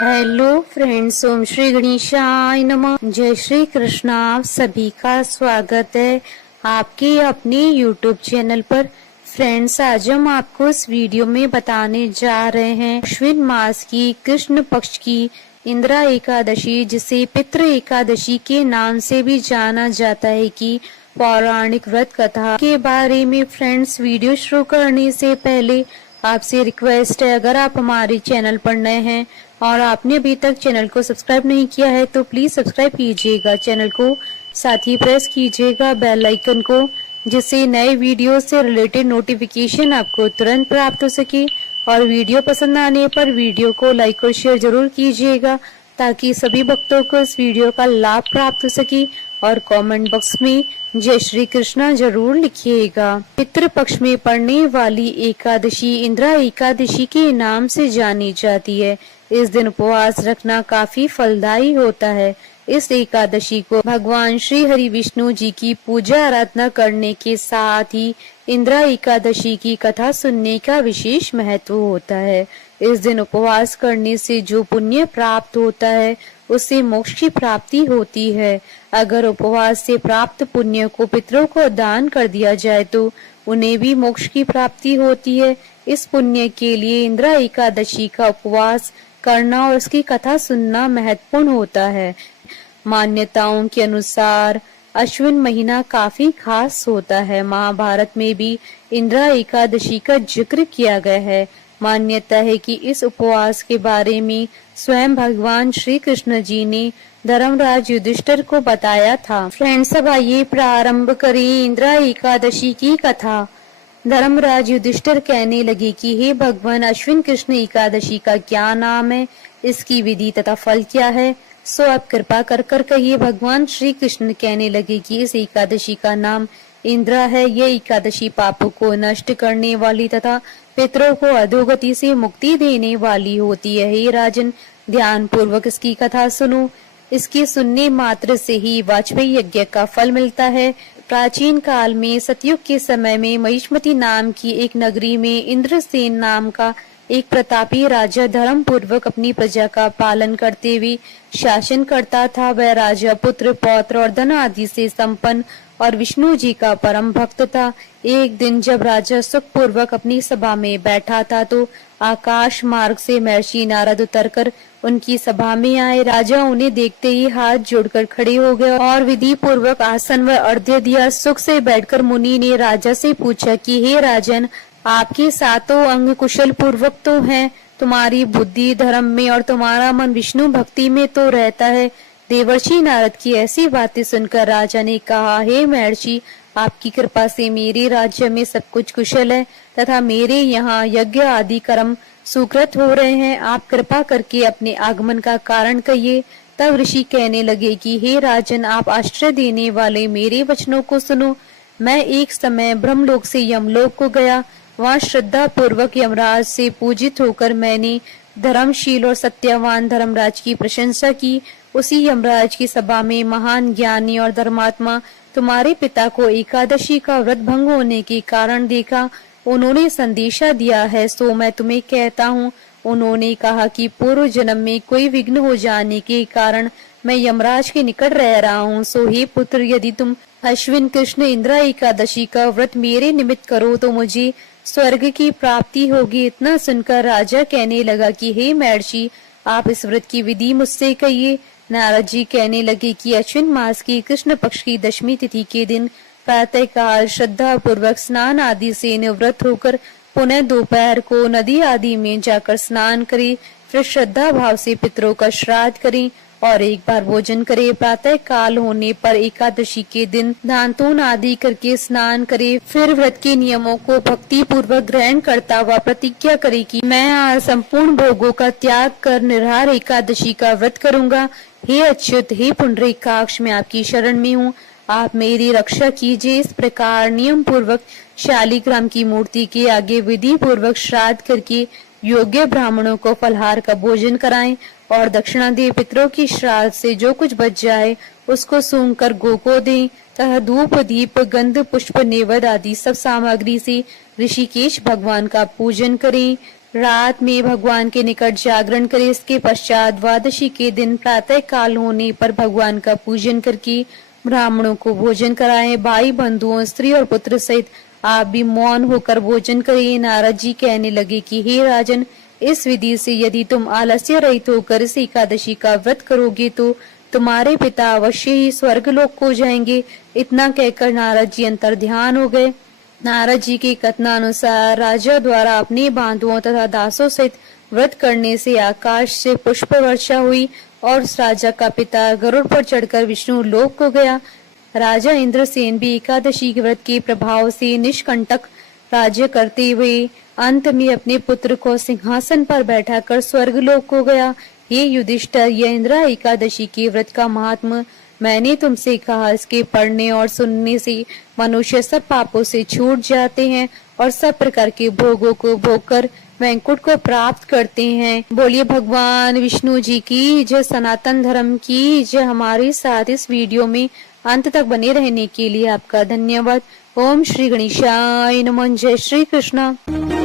Hello friends, ओम श्री गणेशाय नमः। जय श्री कृष्ण। आप सभी का स्वागत है आपके अपने यूट्यूब चैनल पर। फ्रेंड्स, आज हम आपको इस वीडियो में बताने जा रहे हैं अश्विन मास की कृष्ण पक्ष की इंदिरा एकादशी, जिसे पितृ एकादशी के नाम से भी जाना जाता है, की पौराणिक व्रत कथा के बारे में। फ्रेंड्स, वीडियो शुरू करने से पहले आपसे रिक्वेस्ट है, अगर आप हमारे चैनल पर नए हैं और आपने अभी तक चैनल को सब्सक्राइब नहीं किया है तो प्लीज सब्सक्राइब कीजिएगा चैनल को, साथ ही प्रेस कीजिएगा बेल आइकन को, जिससे नए वीडियो से रिलेटेड नोटिफिकेशन आपको तुरंत प्राप्त हो सके। और वीडियो पसंद आने पर वीडियो को लाइक और शेयर जरूर कीजिएगा, ताकि सभी भक्तों को इस वीडियो का लाभ प्राप्त हो सके। और कमेंट बॉक्स में जय श्री कृष्णा जरूर लिखिएगा। पितृ पक्ष में पड़ने वाली एकादशी इंदिरा एकादशी के नाम से जानी जाती है। इस दिन उपवास रखना काफी फलदायी होता है। इस एकादशी को भगवान श्री हरि विष्णु जी की पूजा आराधना करने के साथ ही इंदिरा एकादशी की कथा सुनने का विशेष महत्व होता है। इस दिन उपवास करने से जो पुण्य प्राप्त होता है उससे मोक्ष की प्राप्ति होती है। अगर उपवास से प्राप्त पुण्य को पितरों को दान कर दिया जाए तो उन्हें भी मोक्ष की प्राप्ति होती है। इस पुण्य के लिए इंदिरा एकादशी का उपवास करना और उसकी कथा सुनना महत्वपूर्ण होता है। मान्यताओं के अनुसार अश्विन महीना काफी खास होता है। महाभारत में भी इंदिरा एकादशी का जिक्र किया गया है। मान्यता है कि इस उपवास के बारे में स्वयं भगवान श्री कृष्ण जी ने धर्मराज युधिष्ठिर को बताया था। फ्रेंड्स, अब आइए प्रारंभ करें इंदिरा एकादशी की कथा। धर्मराज युधिष्ठिर कहने लगे कि हे भगवान, अश्विन कृष्ण एकादशी का क्या नाम है, इसकी विधि तथा फल क्या है, सो आप कृपा कर कहिए। भगवान श्री कृष्ण कहने लगे कि इस एकादशी का नाम इंदिरा है। यह एकादशी पापों को नष्ट करने वाली तथा पितरों को अधोगति से मुक्ति देने वाली होती है। हे राजन, ध्यान पूर्वक इसकी कथा सुनो। इसके सुनने मात्र से ही वाजपेयी यज्ञ का फल मिलता है। प्राचीन काल में सतयुग के समय में महिष्मती नाम की एक नगरी में इंद्रसेन नाम का एक प्रतापी राजा धर्म पूर्वक अपनी प्रजा का पालन करते हुए शासन करता था। वह राजा पुत्र पौत्र और धन आदि से संपन्न और विष्णु जी का परम भक्त था। एक दिन जब राजा सुख पूर्वक अपनी सभा में बैठा था तो आकाश मार्ग से महर्षि नारद उतरकर उनकी सभा में आए। राजा उन्हें देखते ही हाथ जोड़कर खड़े हो गए और विधि पूर्वक आसन व अर्घ्य दिया। सुख से बैठकर मुनि ने राजा से पूछा कि हे राजन, आपके सातों अंग कुशल पूर्वक तो हैं, तुम्हारी बुद्धि धर्म में और तुम्हारा मन विष्णु भक्ति में तो रहता है। देवर्षि नारद की ऐसी बातें सुनकर राजा ने कहा, हे महर्षि, आपकी कृपा से मेरे राज्य में सब कुछ कुशल है तथा मेरे यहाँ यज्ञ आदि कर्म सुकृत हो रहे हैं। आप कृपा करके अपने आगमन का कारण कहिए। तब ऋषि कहने लगे कि हे राजन, आप आश्रय देने वाले मेरे वचनों को सुनो। मैं एक समय ब्रह्मलोक से यमलोक को गया। वहाँ श्रद्धा पूर्वक यमराज से पूजित होकर मैंने धर्मशील और सत्यवान धर्मराज की प्रशंसा की। उसी यमराज की सभा में महान ज्ञानी और धर्मात्मा तुम्हारे पिता को एकादशी का व्रत भंग होने के कारण देखा। उन्होंने संदेशा दिया है, सो मैं तुम्हें कहता हूँ। उन्होंने कहा कि पूर्व जन्म में कोई विघ्न हो जाने के कारण मैं यमराज के निकट रह रहा हूँ। सो हे पुत्र, यदि तुम अश्विन कृष्ण इंदिरा एकादशी का व्रत मेरे निमित्त करो तो मुझे स्वर्ग की प्राप्ति होगी। इतना सुनकर राजा कहने लगा कि हे महर्षि, आप इस व्रत की विधि मुझसे कहिए। नारद जी कहने लगे कि अश्विन मास की कृष्ण पक्ष की दशमी तिथि के दिन प्रातः काल श्रद्धा पूर्वक स्नान आदि से निवृत्त होकर पुनः दोपहर को नदी आदि में जाकर स्नान करें। फिर श्रद्धा भाव से पितरों का श्राद्ध करें और एक बार भोजन करे। प्रातः काल होने पर एकादशी के दिन दांतून आदि करके स्नान करे। फिर व्रत के नियमों को भक्ति पूर्वक ग्रहण करता हुआ प्रतिज्ञा करे कि मैं आज संपूर्ण भोगों का त्याग कर निराहार एकादशी का व्रत करूंगा। हे अच्युत, हे पुंडरीकाक्ष, मैं आपकी शरण में हूँ, आप मेरी रक्षा कीजिए। इस प्रकार नियम पूर्वक शालिग्राम की मूर्ति के आगे विधि पूर्वक श्राद्ध करके योग्य ब्राह्मणों को फलहार का भोजन कराएं और दक्षिणा दे। पितरों की श्राद्ध से जो कुछ बच जाए उसको सूंघ कर गो को दें तथा धूप दीप गंध पुष्प नेवद आदि सब सामग्री से ऋषिकेश भगवान का पूजन करें। रात में भगवान के निकट जागरण करे। इसके पश्चात द्वादशी के दिन प्रातः काल होने पर भगवान का पूजन करके ब्राह्मणों को भोजन कराएं। भाई बंधुओं, स्त्री और पुत्र सहित आप भी मौन होकर भोजन करिए। नारद जी कहने लगे कि हे राजन, इस विधि से यदि तुम आलस्य रहित होकर इस एकादशी का व्रत करोगे तो तुम्हारे पिता अवश्य ही स्वर्गलोक को जाएंगे। इतना कहकर नारद जी अंतर ध्यान हो गए। नारद जी के कथनानुसार राजा द्वारा अपने बांधुओं तथा दासों सहित व्रत करने से आकाश से पुष्प वर्षा हुई और उस राजा का पिता गरुड़ पर चढ़कर विष्णु लोक को गया। राजा इंद्रसेन भी एकादशी के व्रत के प्रभाव से निष्कंटक राज्य करते हुए अंत में अपने पुत्र को सिंहासन पर बैठाकर स्वर्गलोक को गया। हे युधिष्ठिर, यह इंद्रा एकादशी के व्रत का महात्म मैंने तुमसे कहा। इसके पढ़ने और सुनने से मनुष्य सब पापों से छूट जाते हैं और सब प्रकार के भोगों को भोग कर वैकुंठ को प्राप्त करते हैं। बोलिए भगवान विष्णु जी की जय, सनातन धर्म की जय। हमारे साथ इस वीडियो में अंत तक बने रहने के लिए आपका धन्यवाद। ओम श्री गणेशाय नमः। जय श्री कृष्ण।